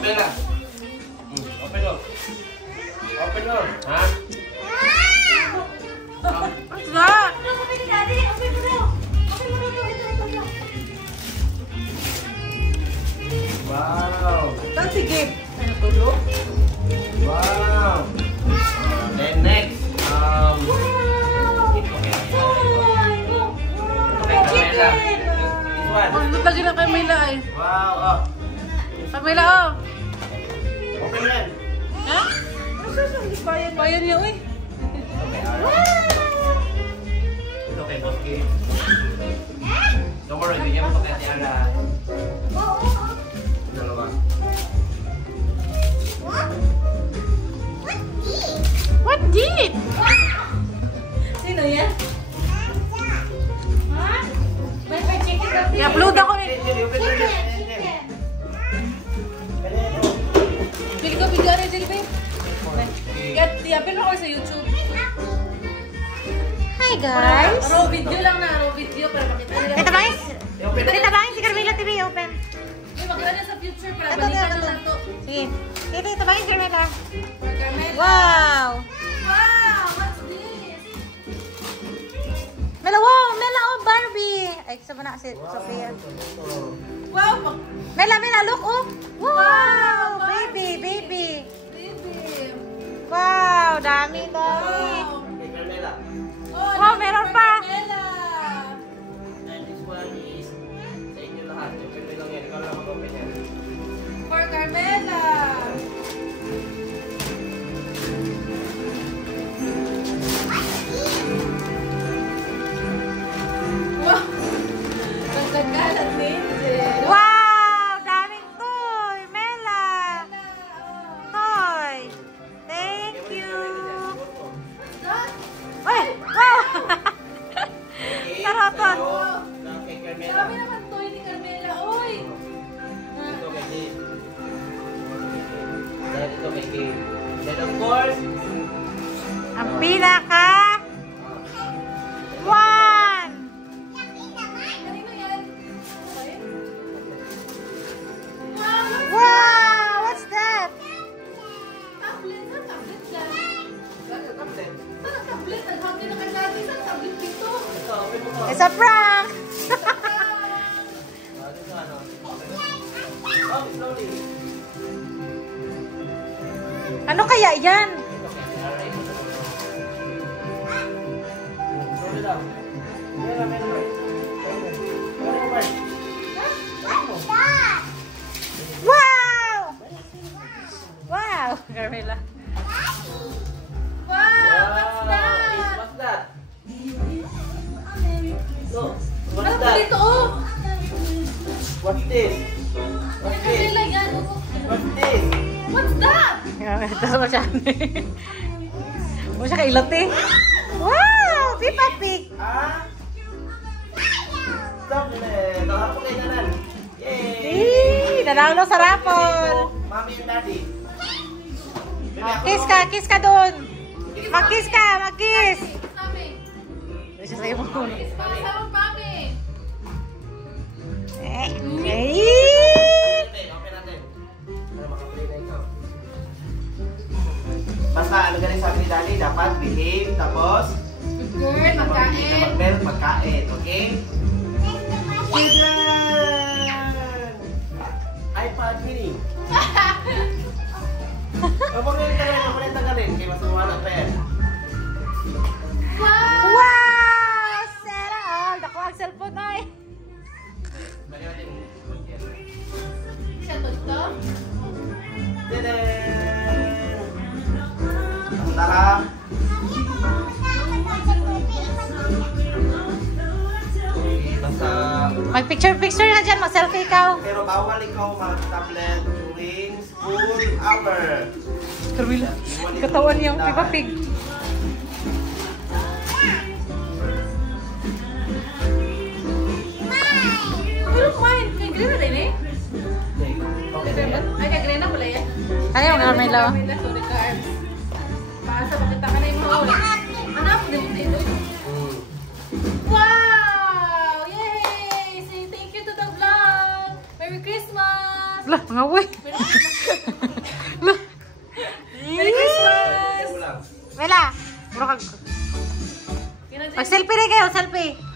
Bella. Open up. Open up. Ha? What's that? Wow. Saan si Gabe? Ano tulog? Wow. Then next. Camila. This one. Ang lagi na kay Mila eh. Wow. Oh. Camila oh. Open yan. Ha? Bayan. Bayan niya uy. Ito kay Boss Gabe. Don't worry, bigyan mo ito kay Ate Ara. Dalawa. What did? Sino yan? Ha? May chicken daw. I-upload ako eh. Bili ko video rin, Jelly babe. I-upload ako sa YouTube. Hi guys! Raw video lang na, raw video para makita nila. Kita bangin? Kita bangin si Carmela TV, open. Uy, makita na sa future para balikan na nato. Sige. Kita bangin si Carmela. Carmela. Wow! Wow! What's this? Mela, wow! Mela, oh, Barbie! Ay, kasama na si Sophia. Wow! Mela, look, oh! Wow! Baby! Baby! Wow! Dami. Wow! Kay Carmela. Oh, Wow, meron pa! Carmela! And this one is sa inyo lahat. Yung pwede lang yan. Ikaw lang mag-open yan. For Carmela! Wow! Pagkagalat ni Angel. Wow! Daming toy! Mela! Toy! Thank you! Uy! Wow! Karoton! Kay Carmela. Sabi naman toy ni Carmela. Uy! Ito kay Gabe. Then ito kay Gabe. Then of course, Ang pinaka one! Kanino yan? Wow! What's that? Tablet? Saan tablet yan? saan yung tablet? Saan ang tablet? Naghangin na kay Daddy. Saan tablet dito? Ito, open mo to. It's a prank! Dito ano? Oh, slowly. Ano kaya yan? Ito kay Ara. Slowly lang. Mela. Wow! Wow! Carmela. Wow! What's that? What's that? No. What's Ano ba that? dito? Oh! What's this? Kay Carmela yan. Oh. What's this? What's that? Tapos mo siya. Mo siya kailot eh. Wow! Peppa Pig! Ah? Chocolate. Kahapon kayo nanan. Yay! Eee! Nanalo sa raffle! Mami and daddy. Kiss ka dun! Mag-kiss ka! Mag-kiss! Sabi. Ito siya sa'yo mo. Sama Mami. Eh! Open natin. Para makaplay na ikaw. Basta ano galing sabi ni daddy, dapat behave, tapos Good girl. Magkain. mag-belt, magkain. Okay? Children! iPad mini. Paborito ka rin. Kaya mas mawala pa yan. Wow! Sarah all! Dako ang cellphone ay! Bali natin. Siya to. Tadaan! Ang tara. Basta, Mag-picture na dyan, mag-selfie ikaw. pero bawal ikaw mag-tablet during school hour. Carmela, katawan niyang Peppa Pig. Pero kumain. Kay Grena din eh. Okay na yan. Ay, kay Grena pala yan. Ano yung Carmela? Sorry, carbs. Paasa, makita ka na yung mga ulit. Anak, di mo dito. Wow! Yay! Say thank you to the vlog! Merry Christmas! Lah, mga uy. Lah. Merry Christmas! Ulang. Mela, mura kag. Selfie rin kayo, selfie.